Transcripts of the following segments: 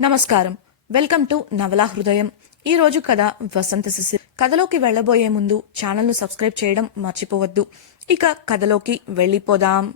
నమస్కారం. Welcome to నవలా హృదయం. ఈ రోజు కథ వసంత శిశిర్. కథలోకి వెళ్ళబోయే ముందు ఛానల్ను సబ్స్క్రైబ్ చేయడం మర్చిపోవద్దు. ఇక కథలోకి వెళ్ళిపోదాం.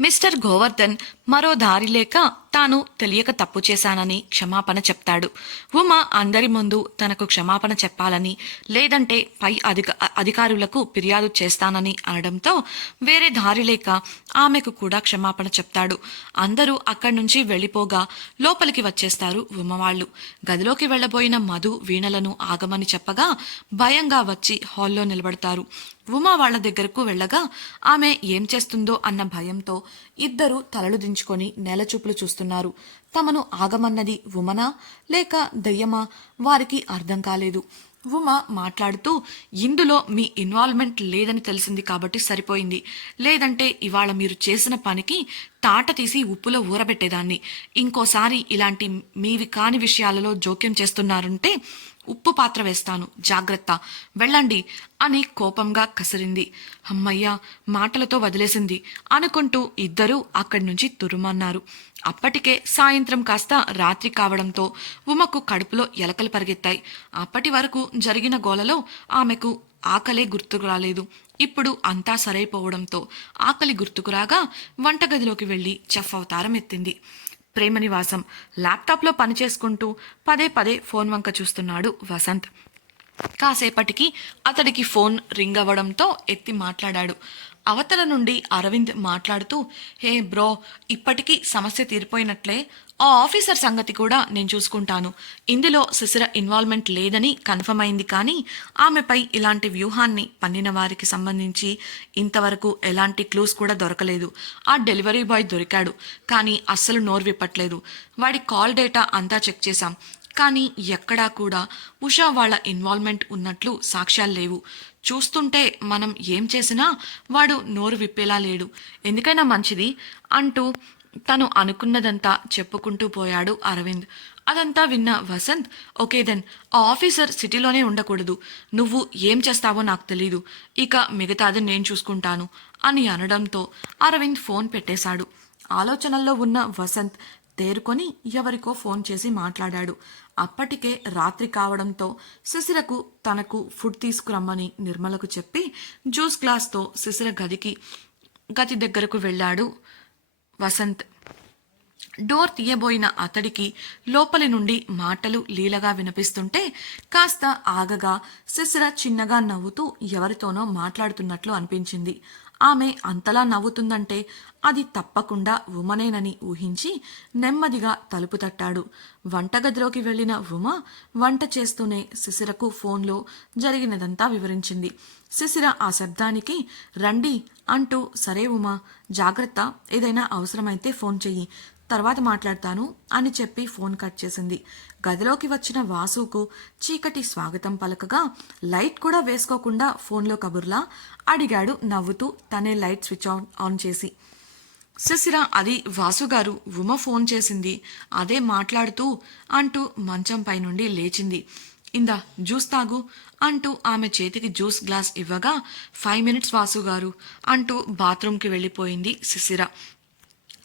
మిస్టర్ గోవర్ధన్ మరో దారి లేక తాను తెలియక తప్పు చేశానని క్షమాపణ చెప్తాడు. ఉమ అందరి ముందు తనకు క్షమాపణ చెప్పాలని లేదంటే పై అధిక అధికారులకు ఫిర్యాదు చేస్తానని అనడంతో వేరే దారి లేక ఆమెకు కూడా క్షమాపణ చెప్తాడు. అందరూ అక్కడి నుంచి వెళ్ళిపోగా లోపలికి వచ్చేస్తారు ఉమవాళ్ళు గదిలోకి వెళ్ళబోయిన మధు వీణలను ఆగమని చెప్పగా భయంగా వచ్చి హాల్లో నిలబడతారు. ఉమా వాళ్ళ దగ్గరకు వెళ్ళగా ఆమె ఏం చేస్తుందో అన్న భయంతో ఇద్దరు తలలు దించుకొని నేలచూపులు చేస్తున్నారు తమను ఆగమన్నది ఉమనా? లేక దయ్యమా? వారికి అర్థం కాలేదు. ఉమ మాట్లాడుతూ ఇందులో మీ ఇన్వాల్వ్మెంట్ లేదని తెలిసింది కాబట్టి సరిపోయింది. లేదంటే ఇవాళ మీరు చేసిన పనికి తాట తీసి ఉప్పులో ఊరబెట్టేదాన్ని. ఇంకోసారి ఇలాంటి మీవి కాని విషయాలలో జోక్యం చేస్తున్నారంటే ఉప్పు పాత్ర వేస్తాను. జాగ్రత్త. వెళ్ళండి అని కోపంగా కసిరింది. అమ్మయ్య మాటలతో వదిలేసింది. అనుకుంటూ ఇద్దరూ అక్కడి నుంచి తురుమన్నారు. అప్పటికే సాయంత్రం కాస్త రాత్రి కావడంతో ఉమకు కడుపులో ఎలకలు పరిగెత్తాయి. అప్పటి వరకు జరిగిన గోలలో ఆమెకు ఆకలే గుర్తుకు రాలేదు. ఇప్పుడు అంతా సరైపోవడంతో ఆకలి గుర్తుకురాగా వంటగదిలోకి వెళ్ళి చెఫ్ అవతారం ఎత్తింది. ప్రేమ నివాసం ల్యాప్టాప్లో పనిచేసుకుంటూ పదే పదే ఫోన్ వంక చూస్తున్నాడు వసంత్. కాసేపటికి అతడికి ఫోన్ రింగ్ అవ్వడంతో ఎత్తి మాట్లాడాడు. అవతల నుండి అరవింద్ మాట్లాడుతూ హే బ్రో ఇప్పటికీ సమస్య తీరిపోయినట్లే. ఆ ఆఫీసర్ సంగతి కూడా నేను చూసుకుంటాను. ఇందులో శిశిర ఇన్వాల్వ్మెంట్ లేదని కన్ఫర్మ్ అయింది కానీ ఆమెపై ఇలాంటి వ్యూహాన్ని పన్నిన వారికి సంబంధించి ఇంతవరకు ఎలాంటి క్లూస్ కూడా దొరకలేదు. ఆ డెలివరీ బాయ్ దొరికాడు కానీ అస్సలు నోరు విప్పట్లేదు. వాడి కాల్ డేటా అంతా చెక్ చేశాం కానీ ఎక్కడా కూడా ఉషా వాళ్ళ ఇన్వాల్వ్మెంట్ ఉన్నట్లు సాక్ష్యాలు లేవు. చూస్తుంటే మనం ఏం చేసినా వాడు నోరు విప్పేలా లేడు. ఎందుకైనా మంచిది అంటూ తను అనుకున్నదంతా చెప్పుకుంటూ పోయాడు అరవింద్. అదంతా విన్న వసంత్ ఓకే దెన్ ఆ ఆఫీసర్ సిటీలోనే ఉండకూడదు. నువ్వు ఏం చేస్తావో నాకు తెలీదు. ఇక మిగతాది నేను చూసుకుంటాను అని అనడంతో అరవింద్ ఫోన్ పెట్టేశాడు. ఆలోచనల్లో ఉన్న వసంత్ తేరుకొని ఎవరికో ఫోన్ చేసి మాట్లాడాడు. అప్పటికే రాత్రి కావడంతో శిశిరకు తనకు ఫుడ్ తీసుకురమ్మని నిర్మలకు చెప్పి జ్యూస్ గ్లాస్తో శిశిర గదికి గది దగ్గరకు వెళ్ళాడు. వసంత్. డోర్ తీయబోయిన అతడికి లోపలి నుండి మాటలు లీలగా వినిపిస్తుంటే కాస్త ఆగగా శిశిర చిన్నగా నవ్వుతూ ఎవరితోనో మాట్లాడుతున్నట్లు అనిపించింది. ఆమె అంతలా నవ్వుతుందంటే అది తప్పకుండా ఉమనేనని ఊహించి నెమ్మదిగా తలుపు తట్టాడు. వంటగదిలోకి వెళ్ళిన ఉమ వంట చేస్తూనే శిశిరకు ఫోన్లో జరిగినదంతా వివరించింది. శిశిర ఆ శబ్దానికి రండి అంటూ సరే ఉమా జాగ్రత్త ఏదైనా అవసరమైతే ఫోన్ చెయ్యి. తర్వాత మాట్లాడతాను అని చెప్పి ఫోన్ కట్ చేసింది. గదిలోకి వచ్చిన వాసుకు చీకటి స్వాగతం పలకగా లైట్ కూడా వేసుకోకుండా ఫోన్లో కబుర్లా అడిగాడు నవ్వుతూ తనే లైట్ స్విచ్ ఆన్ ఆన్ చేసి. శశిర అది వాసుగారు ఉమ ఫోన్ చేసింది. అదే మాట్లాడుతూ అంటూ మంచం పైనుండి లేచింది. ఇందా జ్యూస్ తాగు అంటూ ఆమె చేతికి జ్యూస్ గ్లాస్ ఇవ్వగా ఫైవ్ మినిట్స్ వాసుగారు అంటూ బాత్రూమ్కి వెళ్ళిపోయింది శిశిర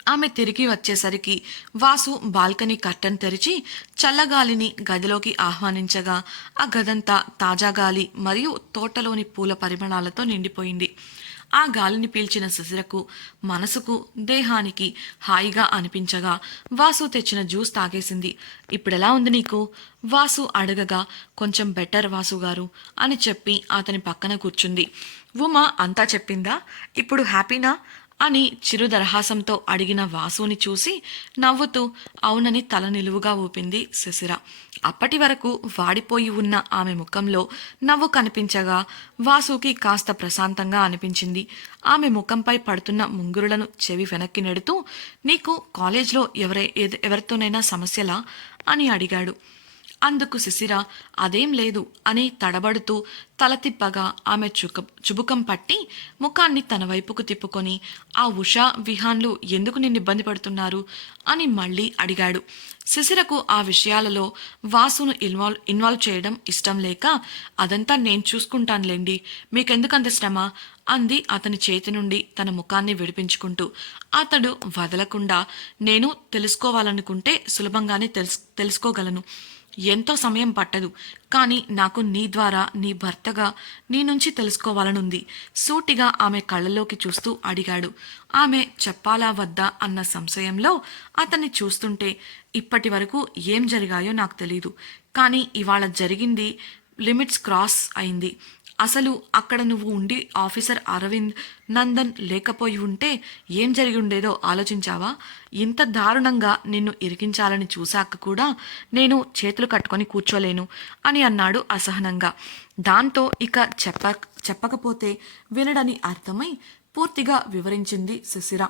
ఆమె తిరిగి వచ్చేసరికి వాసు బాల్కనీ కర్టన్ తెరిచి చల్లగాలిని గదిలోకి ఆహ్వానించగా ఆ గదంతా తాజా గాలి మరియు తోటలోని పూల పరిమళాలతో నిండిపోయింది. ఆ గాలిని పీల్చిన శిశిరకు మనసుకు దేహానికి హాయిగా అనిపించగా వాసు తెచ్చిన జ్యూస్ తాగేసింది. ఇప్పుడెలా ఉంది నీకు? వాసు అడగగా కొంచెం బెటర్ వాసు గారు అని చెప్పి అతని పక్కన కూర్చుంది. ఉమా అంతా చెప్పిందా? ఇప్పుడు హ్యాపీనా? అని చిరు దరహాసంతో అడిగిన వాసుని చూసి నవ్వుతూ అవునని తల నిలువుగా ఊపింది శశిర. అప్పటి వరకు వాడిపోయి ఉన్న ఆమె ముఖంలో నవ్వు కనిపించగా వాసుకి కాస్త ప్రశాంతంగా అనిపించింది. ఆమె ముఖంపై పడుతున్న ముంగురులను చెవి వెనక్కి నెడుతూ నీకు కాలేజ్లో ఎవరై ఎవరితోనైనా సమస్యలా? అని అడిగాడు. అందుకు శిశిర అదేం లేదు అని తడబడుతూ తల తిప్పగా ఆమె చుక చుబుకం పట్టి ముఖాన్ని తన వైపుకు తిప్పుకొని ఆ ఉషా విహాన్లు ఎందుకు నిన్ను ఇబ్బంది పడుతున్నారు? అని మళ్ళీ అడిగాడు. శిశిరకు ఆ విషయాలలో వాసును ఇన్వాల్వ్ ఇన్వాల్వ్ చేయడం ఇష్టం లేక అదంతా నేను చూసుకుంటానులేండి మీకెందుకంత శ్రమ? అంది అతని చేతి నుండి తన ముఖాన్ని విడిపించుకుంటూ. అతడు వదలకుండా నేను తెలుసుకోవాలనుకుంటే సులభంగానే తెలుసు తెలుసుకోగలను. ఎంతో సమయం పట్టదు. కానీ నాకు నీ ద్వారా నీ భర్తగా నీ నుంచి తెలుసుకోవాలనుంది. సూటిగా ఆమె కళ్ళలోకి చూస్తూ అడిగాడు. ఆమె చెప్పాలా వద్దా అన్న సంశయంలో అతన్ని చూస్తుంటే ఇప్పటి వరకు ఏం జరిగాయో నాకు తెలియదు కానీ ఇవాళ జరిగింది లిమిట్స్ క్రాస్ అయింది. అసలు అక్కడ నువ్వు ఉండి ఆఫీసర్ అరవింద్ నందన్ లేకపోయి ఉంటే ఏం జరిగి ఉండేదో ఆలోచించావా? ఇంత దారుణంగా నిన్ను ఇరికించాలని చూశాక కూడా నేను చేతులు కట్టుకొని కూర్చోలేను అని అన్నాడు అసహనంగా. దాంతో ఇక చెప్ప చెప్పకపోతే వినడని అర్థమై పూర్తిగా వివరించింది శిశిర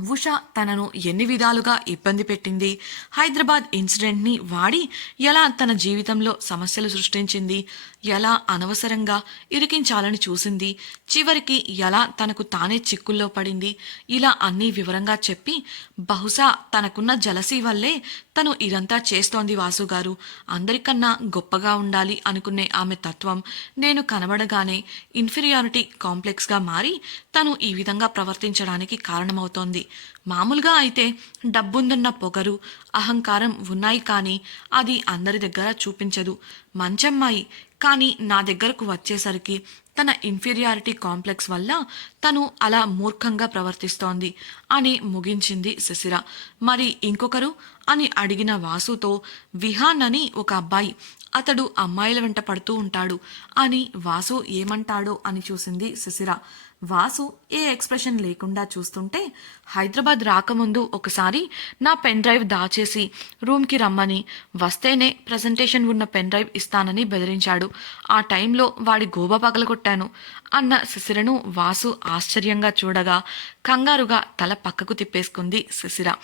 ఉష తనను ఎన్ని విధాలుగా ఇబ్బంది పెట్టింది? హైదరాబాద్ ఇన్సిడెంట్ని వాడి ఎలా తన జీవితంలో సమస్యలు సృష్టించింది? ఎలా అనవసరంగా ఇరికించాలని చూసింది? చివరికి ఎలా తనకు తానే చిక్కుల్లో పడింది? ఇలా అన్నీ వివరంగా చెప్పి బహుశా తనకున్న జలసీ వల్లే తను ఇదంతా చేస్తోంది వాసు గారు. అందరికన్నా గొప్పగా ఉండాలి అనుకునే ఆమె తత్వం నేను కనబడగానే ఇన్ఫీరియారిటీ కాంప్లెక్స్గా మారి తను ఈ విధంగా ప్రవర్తించడానికి కారణమవుతోంది. మామూలుగా అయితే డబ్బుందన్న పొగరు అహంకారం ఉన్నాయి కానీ అది అందరి దగ్గర చూపించదు. మంచమ్మాయి. కానీ నా దగ్గరకు వచ్చేసరికి తన ఇన్ఫీరియారిటీ కాంప్లెక్స్ వల్ల తను అలా మూర్ఖంగా ప్రవర్తిస్తోంది అని ముగించింది శిశిర. మరి ఇంకొకరు? అని అడిగిన వాసుతో విహాన్ అని ఒక అబ్బాయి అతడు అమ్మాయిల వెంట పడుతూ ఉంటాడు అని వాసు ఏమంటాడో అని చూసింది శశిర. వాసు ఏ ఎక్స్ప్రెషన్ లేకుండా చూస్తుంటే హైదరాబాద్ రాకముందు ఒకసారి నా పెన్ డ్రైవ్ దాచేసి రూమ్కి రమ్మని వస్తేనే ప్రజెంటేషన్ ఉన్న పెన్ డ్రైవ్ ఇస్తానని బెదిరించాడు. ఆ టైంలో వాడి గోబ పగలగొట్టాను అన్న శిశిరను వాసు ఆశ్చర్యంగా చూడగా కంగారుగా తల పక్కకు తిప్పేసుకుంది శిశిర.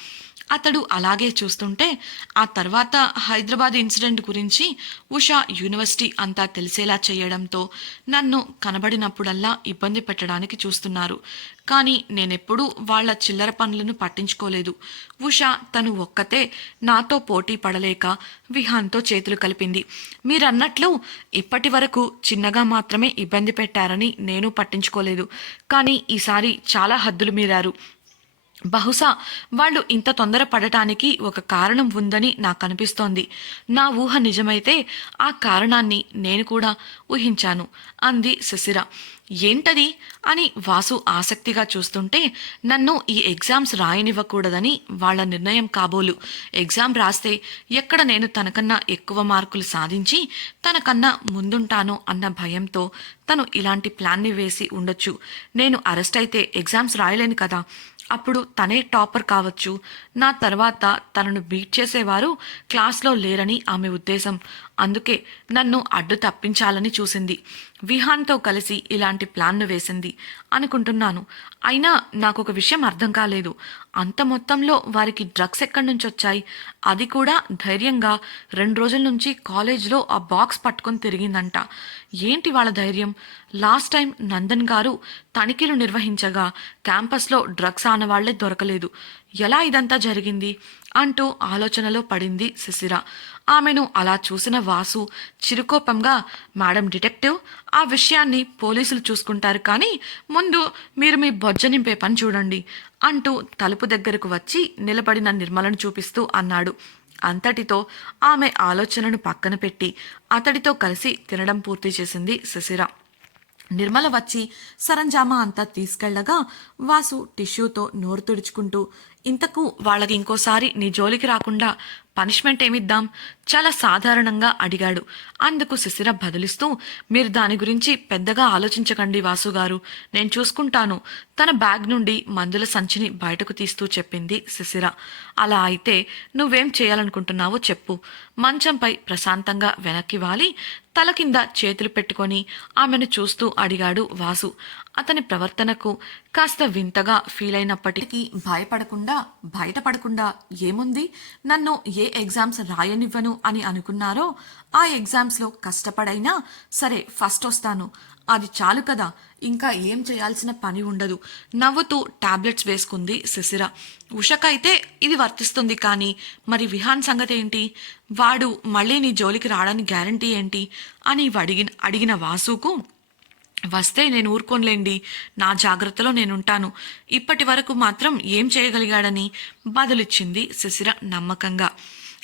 అతడు అలాగే చూస్తుంటే ఆ తర్వాత హైదరాబాద్ ఇన్సిడెంట్ గురించి ఉషా యూనివర్సిటీ అంతా తెలిసేలా చేయడంతో నన్ను కనబడినప్పుడల్లా ఇబ్బంది పెట్టడానికి చూస్తున్నారు. కానీ నేనెప్పుడూ వాళ్ళ చిల్లర పనులను పట్టించుకోలేదు. ఉషా తను ఒక్కతే నాతో పోటీ పడలేక విహాన్తో చేతులు కలిపింది. మీరన్నట్లు ఇప్పటి వరకు చిన్నగా మాత్రమే ఇబ్బంది పెట్టారని నేను పట్టించుకోలేదు. కానీ ఈసారి చాలా హద్దులు మీరారు. బహుశా వాళ్ళు ఇంత తొందర పడటానికి ఒక కారణం ఉందని నాకు అనిపిస్తోంది. నా ఊహ నిజమైతే ఆ కారణాన్ని నేను కూడా ఊహించాను అంది శశిర. ఏంటది? అని వాసు ఆసక్తిగా చూస్తుంటే నన్ను ఈ ఎగ్జామ్స్ రాయనివ్వకూడదని వాళ్ళ నిర్ణయం కాబోలు. ఎగ్జామ్ రాస్తే ఎక్కడ నేను తనకన్నా ఎక్కువ మార్కులు సాధించి తనకన్నా ముందుంటానో అన్న భయంతో తను ఇలాంటి ప్లాన్ని వేసి ఉండొచ్చు. నేను అరెస్ట్ అయితే ఎగ్జామ్స్ రాయలేను కదా. అప్పుడు తనే టాపర్ కావచ్చు. నా తర్వాత తనను బీట్ చేసేవారు క్లాస్లో లేరని ఆమె ఉద్దేశం. అందుకే నన్ను అడ్డు తప్పించాలని చూసింది. విహాన్తో కలిసి ఇలాంటి ప్లాన్ను వేసింది అనుకుంటున్నాను. అయినా నాకు ఒక విషయం అర్థం కాలేదు. అంత మొత్తంలో వారికి డ్రగ్స్ ఎక్కడి నుంచి వచ్చాయి? అది కూడా ధైర్యంగా రెండు రోజుల నుంచి కాలేజ్లో ఆ బాక్స్ పట్టుకొని తిరిగిందంట. ఏంటి వాళ్ళ ధైర్యం? లాస్ట్ టైం నందన్ గారు తనిఖీలు నిర్వహించగా క్యాంపస్లో డ్రగ్స్ ఆనవాళ్ళే దొరకలేదు. ఎలా ఇదంతా జరిగింది? అంటూ ఆలోచనలో పడింది శిశిర ఆమెను అలా చూసిన వాసు చిరుకోపంగా మేడం డిటెక్టివ్ ఆ విషయాన్ని పోలీసులు చూసుకుంటారు కానీ ముందు మీరు మీ బొజ్జ నింపే పని చూడండి. అంటూ తలుపు దగ్గరకు వచ్చి నిలబడిన నిర్మలను చూపిస్తూ అన్నాడు. అంతటితో ఆమె ఆలోచనను పక్కన పెట్టి అతడితో కలిసి తినడం పూర్తి చేసింది శశిర నిర్మల వచ్చి సరంజామా అంతా తీసుకెళ్ళగా వాసు టిష్యూతో నోరు తుడుచుకుంటూ ఇంతకు వాళ్ళకి ఇంకోసారి నీ జోలికి రాకుండా పనిష్మెంట్ ఏమిద్దాం? చాలా సాధారణంగా అడిగాడు. అందుకు శిశిర బదిలిస్తూ మీరు దాని గురించి పెద్దగా ఆలోచించకండి వాసుగారు. నేను చూసుకుంటాను. తన బ్యాగ్ నుండి మందుల సంచిని బయటకు తీస్తూ చెప్పింది శిశిర అలా అయితే నువ్వేం చేయాలనుకుంటున్నావో చెప్పు. మంచంపై ప్రశాంతంగా వెనక్కి వాలి. తల కింద చేతులు పెట్టుకొని ఆమెను చూస్తూ అడిగాడు వాసు. అతని ప్రవర్తనకు కాస్త వింతగా ఫీల్ అయినప్పటికీ భయపడకుండా బయటపడకుండా ఏముంది? నన్ను ఏ ఎగ్జామ్స్ రాయనివ్వను అని అనుకున్నారో ఆ ఎగ్జామ్స్లో కష్టపడైనా సరే ఫస్ట్ వస్తాను. అది చాలు కదా ఇంకా ఏం చేయాల్సిన పని ఉండదు. నవ్వుతూ టాబ్లెట్స్ వేసుకుంది శిశిర. ఉషకైతే ఇది వర్తిస్తుంది కానీ మరి విహాన్ సంగతి ఏంటి? వాడు మళ్ళీ నీ జోలికి రావడానికి గ్యారంటీ ఏంటి? అని అడిగిన అడిగిన వాసుకు వస్తే నేను ఊరుకోనులేండి. నా జాగ్రత్తలో నేనుంటాను. ఇప్పటి వరకు మాత్రం ఏం చేయగలిగాడని బదులిచ్చింది శిశిర నమ్మకంగా.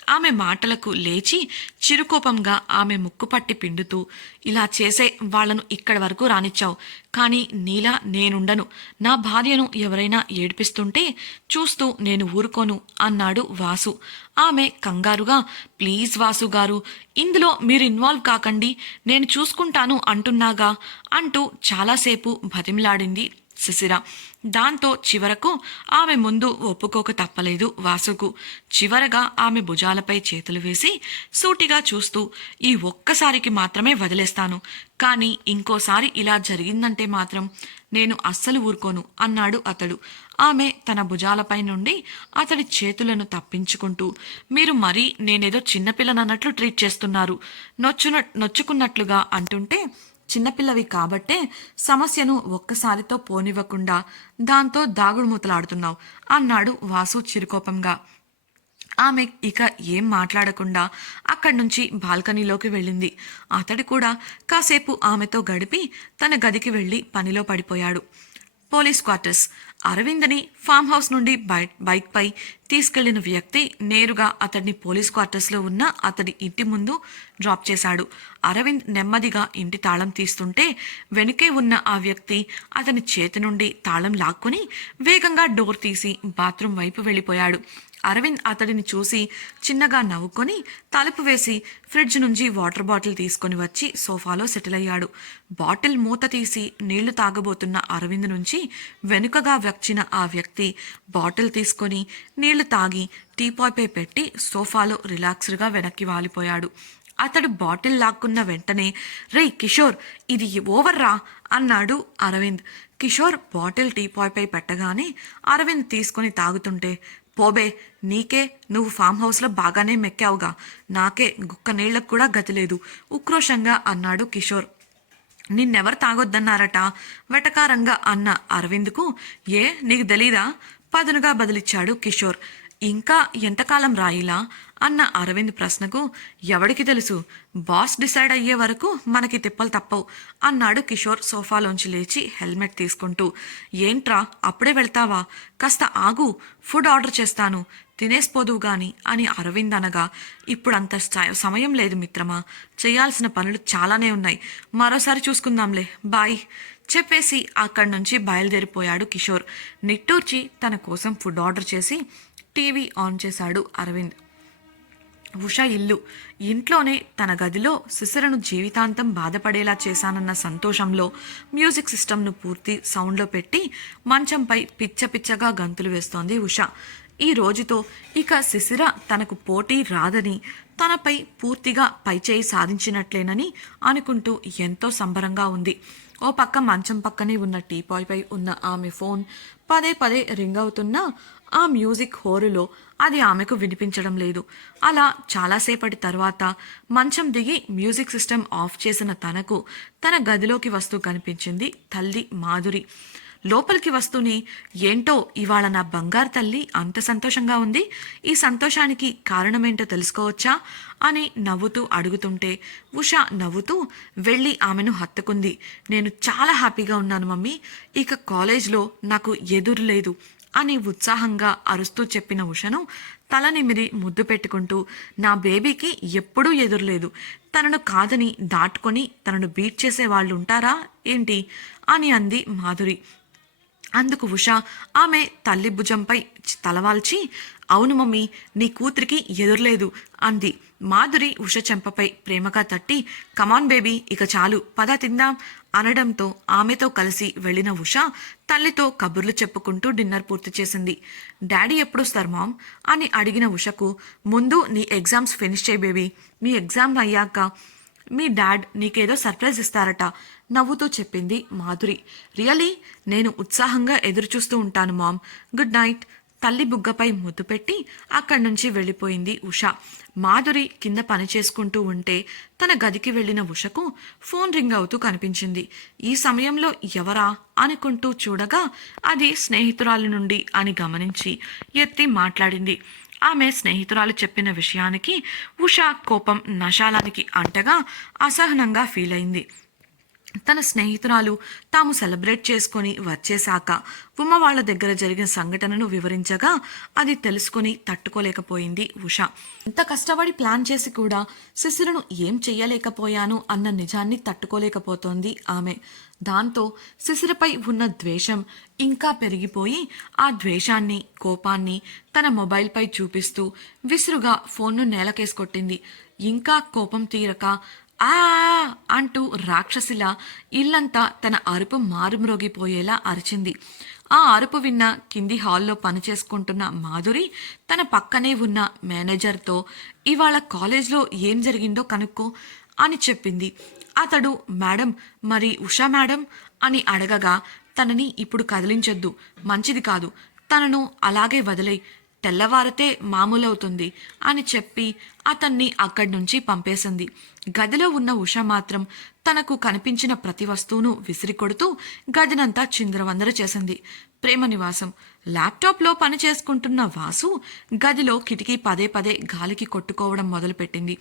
ఆమె మాటలకు లేచి చిరుకోపంగా ఆమె ముక్కు పట్టి పిండుతూ ఇలా చేసే వాళ్ళను ఇక్కడి వరకు రానిచ్చావు. కానీ నీలా నేనుండను. నా భార్యను ఎవరైనా ఏడిపిస్తుంటే చూస్తూ నేను ఊరుకోను అన్నాడు వాసు. ఆమె కంగారుగా ప్లీజ్ వాసు గారు ఇందులో మీరు ఇన్వాల్వ్ కాకండి. నేను చూసుకుంటాను అంటున్నాగా అంటూ చాలాసేపు బతిమిలాడింది శిశిర దాంతో చివరకు ఆమె ముందు ఒప్పుకోక తప్పలేదు వాసుకు. చివరగా ఆమె భుజాలపై చేతులు వేసి సూటిగా చూస్తూ ఈ ఒక్కసారికి మాత్రమే వదిలేస్తాను. కానీ ఇంకోసారి ఇలా జరిగిందంటే మాత్రం నేను అస్సలు ఊరుకోను అన్నాడు అతడు. ఆమె తన భుజాలపై నుండి అతడి చేతులను తప్పించుకుంటూ మీరు మరీ నేనేదో చిన్నపిల్లనన్నట్లు ట్రీట్ చేస్తున్నారు. నొచ్చున నొచ్చుకున్నట్లుగా అంటుంటే చిన్నపిల్లవి కాబట్టే సమస్యను ఒక్కసారితో పోనివ్వకుండా దాంతో దాగుడు మూతలాడుతున్నావు అన్నాడు వాసు చిరుకోపంగా. ఆమె ఇక ఏం మాట్లాడకుండా అక్కడి నుంచి బాల్కనీలోకి వెళ్ళింది. అతడు కూడా కాసేపు ఆమెతో గడిపి తన గదికి వెళ్ళి పనిలో పడిపోయాడు. Police quarters. అరవింద్ని ఫామ్ హౌస్ నుండి బై- బైక్పై తీసుకెళ్ళిన వ్యక్తి నేరుగా అతడిని పోలీస్ క్వార్టర్స్లో ఉన్న అతడి ఇంటి ముందు డ్రాప్ చేశాడు. అరవింద్ నెమ్మదిగా ఇంటి తాళం తీస్తుంటే వెనుకే ఉన్న ఆ వ్యక్తి అతని చేతి నుండి తాళం లాక్కుని వేగంగా డోర్ తీసి బాత్రూం వైపు వెళ్ళిపోయాడు. అరవింద్ అతడిని చూసి చిన్నగా నవ్వుకొని తలుపు వేసి ఫ్రిడ్జ్ నుంచి వాటర్ బాటిల్ తీసుకొని వచ్చి సోఫాలో సెటిల్ అయ్యాడు. బాటిల్ మూత తీసి నీళ్ళు తాగబోతున్న అరవింద్ నుంచి వెనుకగా వచ్చిన ఆ వ్యక్తి బాటిల్ తీసుకొని నీళ్ళు తాగి టీపాయ్పై పెట్టి సోఫాలో రిలాక్స్డ్గా వెనక్కి వాలిపోయాడు. అతడు బాటిల్ లాక్కున్న వెంటనే రే కిషోర్ ఇది ఓవర్ రా అన్నాడు అరవింద్. కిషోర్ బాటిల్ టీపాయ్పై పెట్టగానే అరవింద్ తీసుకొని తాగుతుంటే పోబే నీకే నువ్వు ఫామ్ హౌస్లో బాగానే మెక్కావుగా. నాకే గుక్క నీళ్ళకు కూడా గతి లేదు. ఉక్రోషంగా అన్నాడు కిషోర్. నిన్నెవరు తాగొద్దన్నారట? వెటకారంగా అన్న అరవింద్కు ఏ నీకు తెలీదా? పదునుగా బదిలిచ్చాడు కిషోర్. ఇంకా ఎంతకాలం రాయిలా అన్న అరవింద్ ప్రశ్నకు ఎవడికి తెలుసు? బాస్ డిసైడ్ అయ్యే వరకు మనకి తిప్పలు తప్పవు అన్నాడు కిషోర్ సోఫాలోంచి లేచి హెల్మెట్ తీసుకుంటూ. ఏంట్రా అప్పుడే వెళ్తావా? కాస్త ఆగు ఫుడ్ ఆర్డర్ చేస్తాను తినేసిపోదువు గాని అని అరవింద్ అనగా. ఇప్పుడంత స- సమయం లేదు మిత్రమా చేయాల్సిన పనులు చాలానే ఉన్నాయి. మరోసారి చూసుకుందాంలే బాయ్ చెప్పేసి అక్కడి నుంచి బయలుదేరిపోయాడు కిషోర్. నిట్టూర్చి తన కోసం ఫుడ్ ఆర్డర్ చేసి టీవీ ఆన్ చేశాడు అరవింద్. ఉష ఇల్లు. ఇంట్లోనే తన గదిలో శిశిరను జీవితాంతం బాధపడేలా చేశానన్న సంతోషంలో మ్యూజిక్ సిస్టమ్ను పూర్తి సౌండ్లో పెట్టి మంచంపై పిచ్చ పిచ్చగా గంతులు వేస్తోంది ఉష. ఈ రోజుతో ఇక శిశిర తనకు పోటీ రాదని తనపై పూర్తిగా పైచేయి సాధించినట్లేనని అనుకుంటూ ఎంతో సంబరంగా ఉంది. ఓ పక్క మంచం పక్కనే ఉన్న టీపాయ్పై ఉన్న ఆమె ఫోన్ పదే పదే రింగ్ అవుతున్నా ఆ మ్యూజిక్ హోరులో అది ఆమెకు వినిపించడం లేదు. అలా చాలాసేపటి తర్వాత మంచం దిగి మ్యూజిక్ సిస్టమ్ ఆఫ్ చేసిన తనకు తన గదిలోకి వస్తూ కనిపించింది తల్లి మాధురి. లోపలికి వస్తూనే ఏంటో ఇవాళ నా బంగారు తల్లి అంత సంతోషంగా ఉంది. ఈ సంతోషానికి కారణమేంటో తెలుసుకోవచ్చా? అని నవ్వుతూ అడుగుతుంటే ఉష నవ్వుతూ వెళ్ళి ఆమెను హత్తుకుంది. నేను చాలా హ్యాపీగా ఉన్నాను మమ్మీ. ఇక కాలేజ్లో నాకు ఎదురు లేదు అని ఉత్సాహంగా అరుస్తూ చెప్పిన ఉషను తల నిమిరి ముద్దు పెట్టుకుంటూ నా బేబీకి ఎప్పుడూ ఎదురులేదు తనను కాదని దాటుకొని తనను బీట్ చేసే వాళ్ళు ఉంటారా ఏంటి? అని అంది మాధురి. అందుకు ఉష ఆమె తల్లి భుజంపై తలవాల్చి అవును మమ్మీ నీ కూతురికి ఎదురులేదు అంది. మాధురి ఉష చెంపపై ప్రేమగా తట్టి కమాన్ బేబీ ఇక చాలు పద తిందాం అనడంతో ఆమెతో కలిసి వెళ్ళిన ఉష తల్లితో కబుర్లు చెప్పుకుంటూ డిన్నర్ పూర్తి చేసింది. డాడీ ఎప్పుడొస్తారు మామ్? అని అడిగిన ఉషకు ముందు నీ ఎగ్జామ్స్ ఫినిష్ చేయి బేబీ. మీ ఎగ్జామ్ అయ్యాక మీ డాడ్ నీకేదో సర్ప్రైజ్ ఇస్తారట నవ్వుతూ చెప్పింది మాధురి. రియలీ నేను ఉత్సాహంగా ఎదురుచూస్తూ ఉంటాను మామ్. Good night. తల్లి బుగ్గపై ముద్దు పెట్టి అక్కడి నుంచి వెళ్ళిపోయింది ఉష. మాధురి కింద పని చేసుకుంటూ ఉంటే తన గదికి వెళ్ళిన ఉషకు ఫోన్ రింగ్ అవుతూ కనిపించింది. ఈ సమయంలో ఎవరా అనుకుంటూ చూడగా అది స్నేహితురాలి నుండి అని గమనించి ఎత్తి మాట్లాడింది. ఆమె స్నేహితురాలు చెప్పిన విషయానికి ఉషా కోపం నశాలానికి అంటగా అసహనంగా ఫీల్ అయింది తన స్నేహితురాలు తాము సెలబ్రేట్ చేసుకొని వచ్చేశాక ఉమ్మ వాళ్ళ దగ్గర జరిగిన సంఘటనను వివరించగా అది తెలుసుకుని తట్టుకోలేకపోయింది ఉష. ఇంత కష్టపడి ప్లాన్ చేసి కూడా శిశిరను ఏం చెయ్యలేకపోయాను అన్న నిజాన్ని తట్టుకోలేకపోతోంది ఆమె. దాంతో శిశిరపై ఉన్న ద్వేషం ఇంకా పెరిగిపోయి ఆ ద్వేషాన్ని కోపాన్ని తన మొబైల్పై చూపిస్తూ విసురుగా ఫోన్ను నేలకేసుకొట్టింది ఇంకా కోపం తీరక ఆ అంటూ రాక్షసిలా ఇల్లంతా తన అరుపు మారుమ్రోగిపోయేలా అరిచింది. ఆ అరుపు విన్న కింది హాల్లో పనిచేసుకుంటున్న మాధురి తన పక్కనే ఉన్న మేనేజర్తో ఇవాళ కాలేజ్లో ఏం జరిగిందో కనుక్కో అని చెప్పింది. అతడు మేడం మరి ఉషా మేడం? అని అడగగా తనని ఇప్పుడు కదిలించొద్దు మంచిది కాదు తనను అలాగే వదిలే తెల్లవారితే మామూలవుతుంది అని చెప్పి అతన్ని అక్కడి నుంచి పంపేసింది. గదిలో ఉన్న ఉష మాత్రం తనకు కనిపించిన ప్రతి వస్తువును విసిరికొడుతూ గదినంతా చిందరవందర చేసింది. ప్రేమ నివాసం. ల్యాప్టాప్లో పని చేసుకుంటున్న వాసు గదిలో కిటికీ పదే పదే గాలికి కొట్టుకోవడం మొదలుపెట్టింది.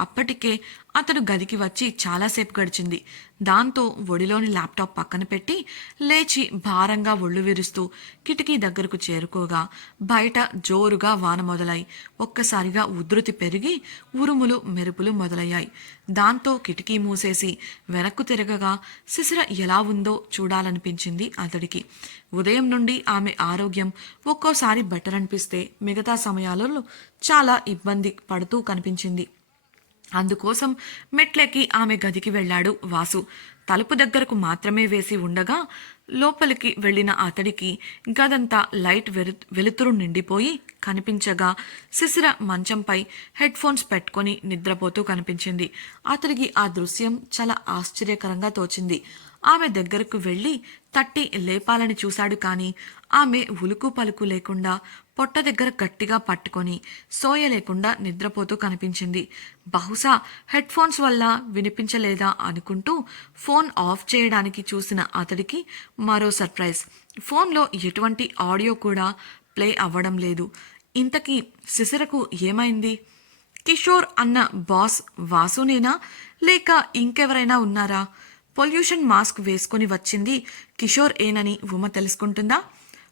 అప్పటికే అతడు గదికి వచ్చి చాలాసేపు గడిచింది. దాంతో ఒడిలోని ల్యాప్టాప్ పక్కన పెట్టి లేచి భారంగా ఒళ్ళు విరుస్తూ కిటికీ దగ్గరకు చేరుకోగా బయట జోరుగా వాన మొదలై ఒక్కసారిగా ఉధృతి పెరిగి ఉరుములు మెరుపులు మొదలయ్యాయి. దాంతో కిటికీ మూసేసి వెనక్కు తిరగగా శిశిర ఎలా ఉందో చూడాలనిపించింది అతడికి. ఉదయం నుండి ఆమె ఆరోగ్యం ఒక్కోసారి బెటర్ అనిపిస్తే మిగతా సమయాలలో చాలా ఇబ్బంది పడుతూ కనిపించింది. అందుకోసం మెట్లెక్కి ఆమె గదికి వెళ్ళాడు వాసు. తలుపు దగ్గరకు మాత్రమే వేసి ఉండగా లోపలికి వెళ్ళిన అతడికి గదంతా లైట్ వెలు వెలుతురు నిండిపోయి కనిపించగా శిశిర మంచంపై హెడ్ ఫోన్స్ పెట్టుకొని నిద్రపోతూ కనిపించింది. అతడికి ఆ దృశ్యం చాలా ఆశ్చర్యకరంగా తోచింది. ఆమె దగ్గరకు వెళ్ళి తట్టి లేపాలని చూశాడు కానీ ఆమె ఉలుకు పలుకు లేకుండా పొట్ట దగ్గర గట్టిగా పట్టుకొని సోయ లేకుండా నిద్రపోతూ కనిపించింది. బహుశా హెడ్ ఫోన్స్ వల్ల వినిపించలేదా అనుకుంటూ ఫోన్ ఆఫ్ చేయడానికి చూసిన అతడికి మరో సర్ప్రైజ్. ఫోన్లో ఎటువంటి ఆడియో కూడా ప్లే అవ్వడం లేదు. ఇంతకీ శిశిరకు ఏమైంది? కిషోర్ అన్న బాస్ వాసునేనా? లేక ఇంకెవరైనా ఉన్నారా? పొల్యూషన్ మాస్క్ వేసుకొని వచ్చింది కిషోర్ ఏనని ఉమ తెలుసుకుంటుందా?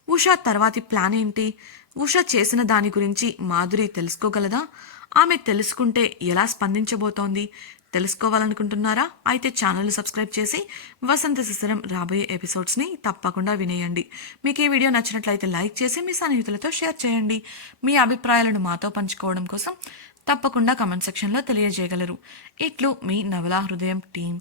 ఉషా తర్వాతి ప్లాన్ ఏంటి? ఉష చేసిన దాని గురించి మాధురి తెలుసుకోగలదా? ఆమె తెలుసుకుంటే ఎలా స్పందించబోతోంది? తెలుసుకోవాలనుకుంటున్నారా? అయితే ఛానల్ సబ్స్క్రైబ్ చేసి వసంత శిశిరం రాబోయే ఎపిసోడ్స్ని తప్పకుండా వినేయండి. మీకు ఈ వీడియో నచ్చినట్లయితే లైక్ చేసి మీ సన్నిహితులతో షేర్ చేయండి. మీ అభిప్రాయాలను మాతో పంచుకోవడం కోసం తప్పకుండా కమెంట్ సెక్షన్లో తెలియజేయగలరు. ఇట్లు మీ నవలా హృదయం team.